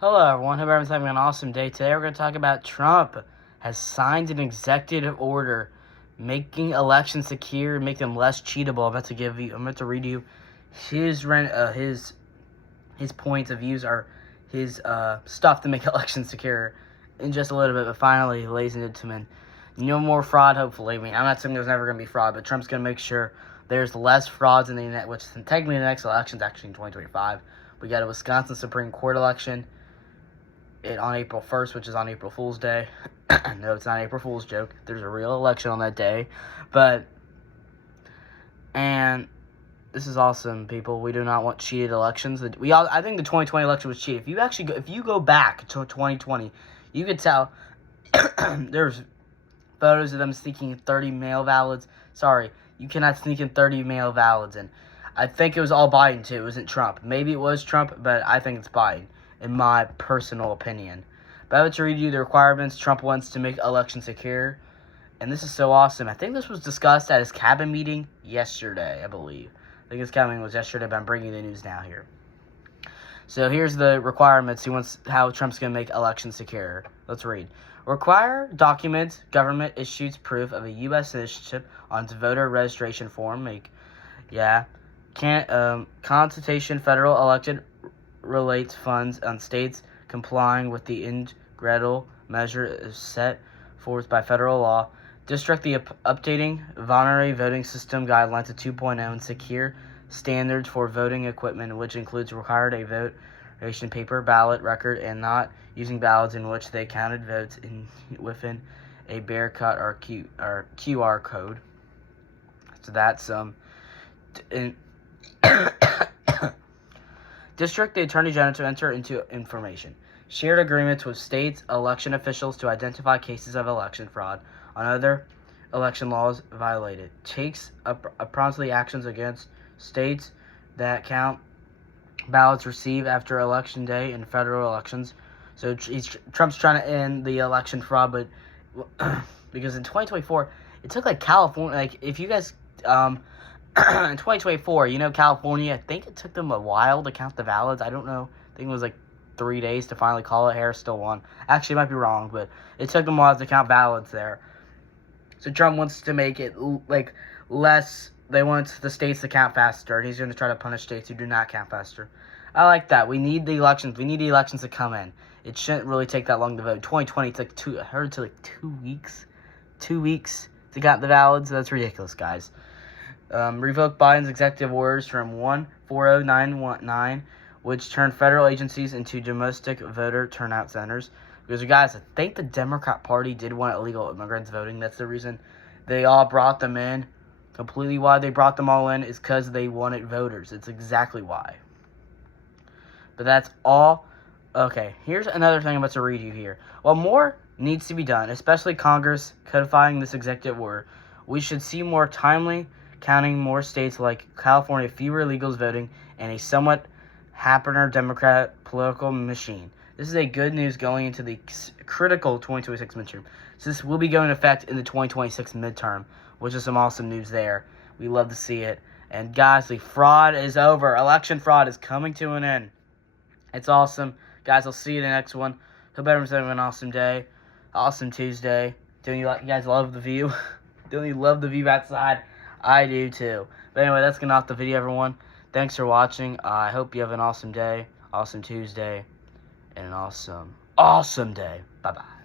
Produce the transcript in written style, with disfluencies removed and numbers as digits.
Hello, everyone. Hope everyone's having an awesome day. Today, we're going to talk about Trump has signed an executive order making elections secure, make them less cheatable. I'm about to read you his points of views or his stuff to make elections secure in just a little bit. But finally, ladies and gentlemen, no more fraud. Hopefully, I'm not saying there's never going to be fraud, but Trump's going to make sure there's less frauds in the net. Which technically the next election is actually in 2025. We got a Wisconsin Supreme Court election on April 1st, which is on April Fool's Day. No, it's not April Fool's joke. There's a real election on that day. And this is awesome, people. We do not want cheated elections. I think the 2020 election was cheated. If you go back to 2020, you could tell there's photos of them sneaking 30 mail ballots. Sorry, you cannot sneak in 30 mail ballots in. I think it was all Biden, too. It wasn't Trump. Maybe it was Trump, but I think it's Biden, in my personal opinion. But I want to read you the requirements Trump wants to make elections secure. And this is so awesome. I think this was discussed at his cabinet meeting yesterday, I believe. I think his cabinet meeting was yesterday, but I'm bringing the news now here. So here's the requirements. He wants how Trump's going to make elections secure. Let's read. Require documents government issues proof of a U.S. citizenship on its voter registration form. Constitution federal elected relates funds on states complying with the integral measure set forth by federal law. District the updating voluntary voting system guidelines to 2.0 and secure standards for voting equipment, which includes required a votation paper ballot record and not using ballots in which they counted votes within a bare cut or QR code. So that's District the Attorney General to enter into information. Shared agreements with states' election officials to identify cases of election fraud on other election laws violated. Takes promptly actions against states that count ballots received after Election Day in federal elections. So Trump's trying to end the election fraud, but because in 2024, it took California, if you guys... in 2024, California, I think it took them a while to count the ballots. I don't know. I think it was 3 days to finally call it. Harris still won. Actually, I might be wrong, but it took them a while to count ballots there. So Trump wants to make it less. They want the states to count faster, and he's going to try to punish states who do not count faster. I like that. We need the elections. We need the elections to come in. It shouldn't really take that long to vote. 2020, it's I heard it took 2 weeks. 2 weeks to count the ballots. That's ridiculous, guys. Revoke Biden's executive orders from 14099, which turned federal agencies into domestic voter turnout centers. Because, guys, I think the Democrat Party did want illegal immigrants voting. That's the reason they all brought them in. Completely why they brought them all in is because they wanted voters. It's exactly why. But that's all. Okay, here's another thing I'm about to read you here. While more needs to be done, especially Congress codifying this executive order, we should see more timely counting more states like California, fewer illegals voting, and a somewhat happier Democrat political machine. This is a good news going into the critical 2026 midterm. So this will be going into effect in the 2026 midterm, which is some awesome news there. We love to see it. And guys, the fraud is over. Election fraud is coming to an end. It's awesome. Guys, I'll see you in the next one. Hope everyone's having an awesome day. Awesome Tuesday. Don't you guys love the view? Don't you love the view outside? I do too. But anyway, that's gonna off the video, everyone. Thanks for watching. I hope you have an awesome day, awesome Tuesday, and an awesome day. Bye-bye.